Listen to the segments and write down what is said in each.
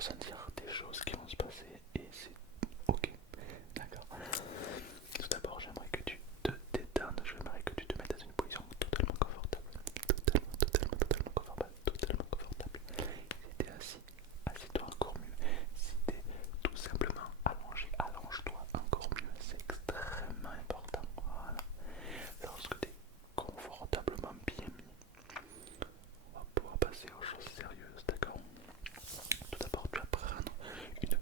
ressentir des choses qui vont se passer et c'est ok, d'accord. Tout d'abord, j'aimerais que tu te détendes, j'aimerais que tu te mettes dans une position totalement confortable, totalement confortable, totalement confortable. Si t'es assis, assieds-toi encore mieux. Si t'es tout simplement allongé, allonge-toi encore mieux, c'est extrêmement important. Voilà. Lorsque t'es confortablement bien mis, on va pouvoir passer aux choses sérieuses, d'accord? Tout d'abord, tu vas prendre une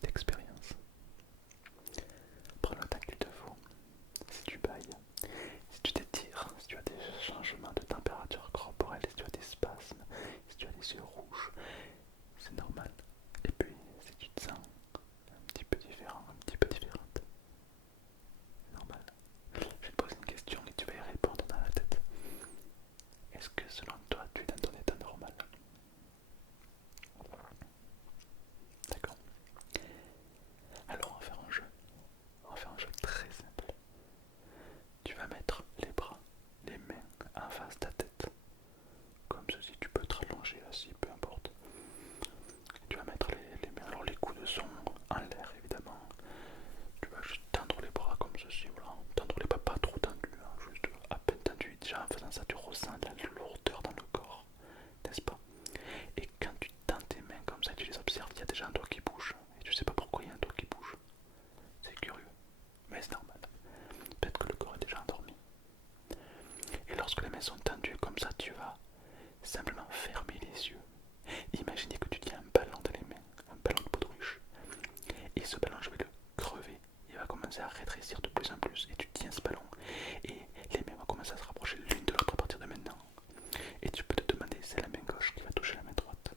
cette expérience. Prends le temps qu'il te faut. Si tu bailles, si tu t'étires, si tu as des changements de température corporelle, si tu as des spasmes, si tu as des yeux rouges, c'est normal. Et puis, si tu te sens un petit peu différent, un petit peu différente, c'est normal. Je vais te poser une question et tu vas y répondre dans la tête. Est-ce que selon toi, tu es dans ton état normal? D'accord. Alors on va faire un jeu. On va faire un jeu très simple. Tu vas mettre les bras, les mains en face de ta tête. Comme ceci, tu peux te rallonger assis, peu importe. Tu vas mettre les mains, alors les coudes sont en l'air évidemment. Tu vas juste tendre les bras comme ceci, voilà. Tendre les bras pas trop tendus, hein, juste à peine tendus. Déjà en faisant ça, tu ressens de la lourdeur dans le corps, n'est-ce pas? Et quand tu tends tes mains comme ça, tu les observes, il y a déjà un doigt qui bouge. Et tu sais pas pourquoi il y a un doigt qui bouge. C'est curieux, mais c'est normal. Peut-être que le corps est déjà endormi. Et lorsque les mains sont tendues comme ça, tu vas simplement fermer les yeux. Imaginez que tu tiens un ballon dans les mains, un ballon de baudruche. Et ce ballon, je vais le crever. Il va commencer à rétrécir de plus en plus. Et tu tiens ce ballon. Et les mains vont commencer à se rapprocher l'une de l'autre à partir de maintenant. Et tu peux te demander, c'est la main gauche qui va toucher la main droite,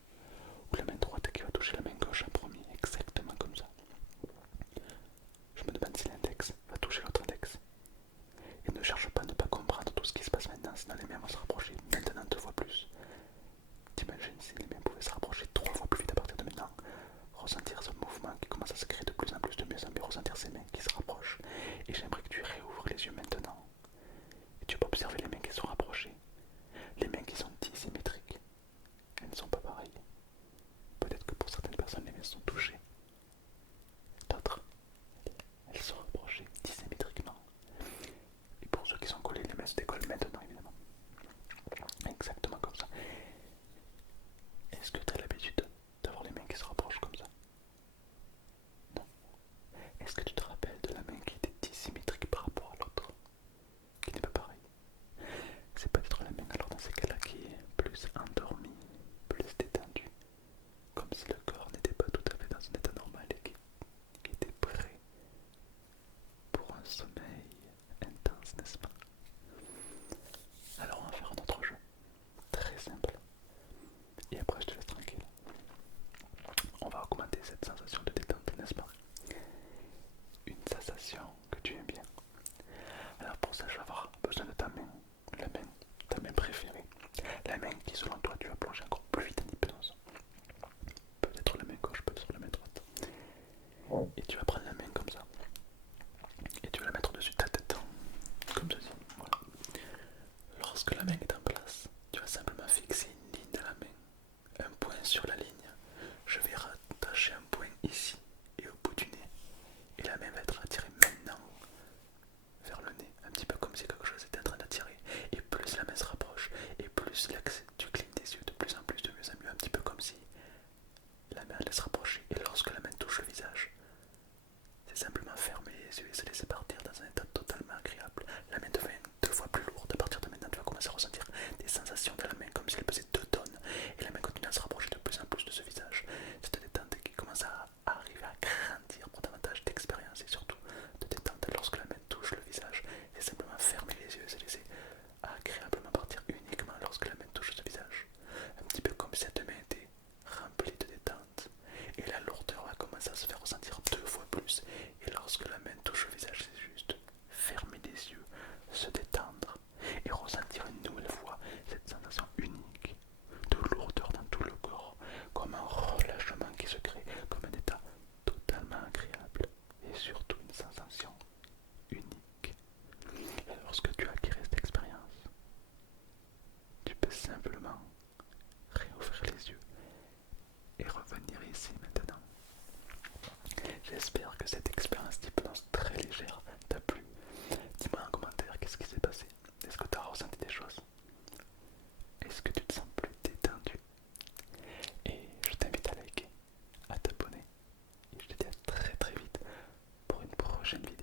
ou la main droite qui va toucher la main gauche en premier, exactement comme ça. Je me demande si l'index va toucher l'autre index. Et ne cherche pas à ne pas comprendre tout ce qui se passe maintenant, sinon les mains vont se rapprocher maintenant 2 fois plus. T'imagines si les mains pouvaient se rapprocher 3 fois plus vite à partir de maintenant. Ressentir ce mouvement qui commence à se créer de plus en plus de mieux en mieux, ressentir ces mains qui se rapprochent. Et j'aimerais que tu réouvres les yeux maintenant. Et tu peux observer les mains qui sont rapprochées. Les mains qui sont dissymétriques. Elles ne sont pas pareilles. Peut-être que pour certaines personnes, les mains sont touchées. D'autres, elles sont rapprochées dissymétriquement. Et pour ceux qui sont collés, les mains se décollent maintenant, évidemment. Exactement comme ça. Est-ce que tu as l'habitude d'avoir les mains qui se rapprochent comme ça? Non. Est-ce que tu te rappelles de la main qui était dissymétrique par rapport à l'autre, qui n'est pas pareille? C'est peut-être la main alors dans ces cas-là qui est plus endormie, plus détendue, comme si le corps n'était pas tout à fait dans son état normal et qui était prêt pour un sommeil intense, n'est-ce pas? Alors on va faire un autre jeu, très simple, et après je te laisse tranquille. On va augmenter cette sensation de détente, n'est-ce pas? Une sensation que tu aimes bien. Alors pour ça je vais avoir besoin de ta main, ta main préférée, la main qui selon toi tu vas plonger encore plus vite en hypnose. Peut-être la main gauche, peut-être la main droite. Et tu vas prendre la main comme ça. Et tu vas la mettre au-dessus de ta tête. Comme ceci. Voilà. Lorsque la main est en place, tu vas simplement fixer une ligne dans la main. Un point sur la ligne. Je vais rattacher un point ici et au bout du nez. Et la main va être attirée maintenant vers le nez. Un petit peu comme si quelque chose était en train d'attirer. Et plus la main se rapproche, et plus tu clignes des yeux de plus en plus, de mieux en mieux. Un petit peu comme si la main allait se rapprocher. Et lorsque la main touche le visage, c'est simplement fermer les yeux et se laisser partir dans un état totalement agréable. La main devient 2 fois plus lourde. À partir de maintenant, tu vas commencer à ressentir des sensations de la main comme si elle pesait 2 tonnes. Et la main continue à se rapprocher de plus en plus de ce visage. Cette détente qui commence à arriver à grandir pour davantage d'expérience et surtout de détente lorsque la main touche le visage. Et simplement fermer les yeux et se laisser agréablement partir uniquement lorsque la main touche ce visage. Un petit peu comme si cette main était remplie de détente. Et la lourdeur va commencer à se faire ressentir 2 fois plus. Et lorsque la main touche le visage, c'est juste fermer les yeux, se détendre et ressentir une nouvelle fois cette sensation unique de lourdeur dans tout le corps, comme un relâchement qui se crée, comme un état totalement agréable et surtout une sensation unique. Et lorsque tu as acquis cette expérience, tu peux simplement réouvrir les yeux et revenir ici maintenant. J'espère que cette expérience d'hypnose très légère t'a plu. Dis-moi en commentaire qu'est-ce qui s'est passé. Est-ce que tu as ressenti des choses? Est-ce que tu te sens plus détendu? Et je t'invite à liker, à t'abonner. Et je te dis à très très vite pour une prochaine vidéo.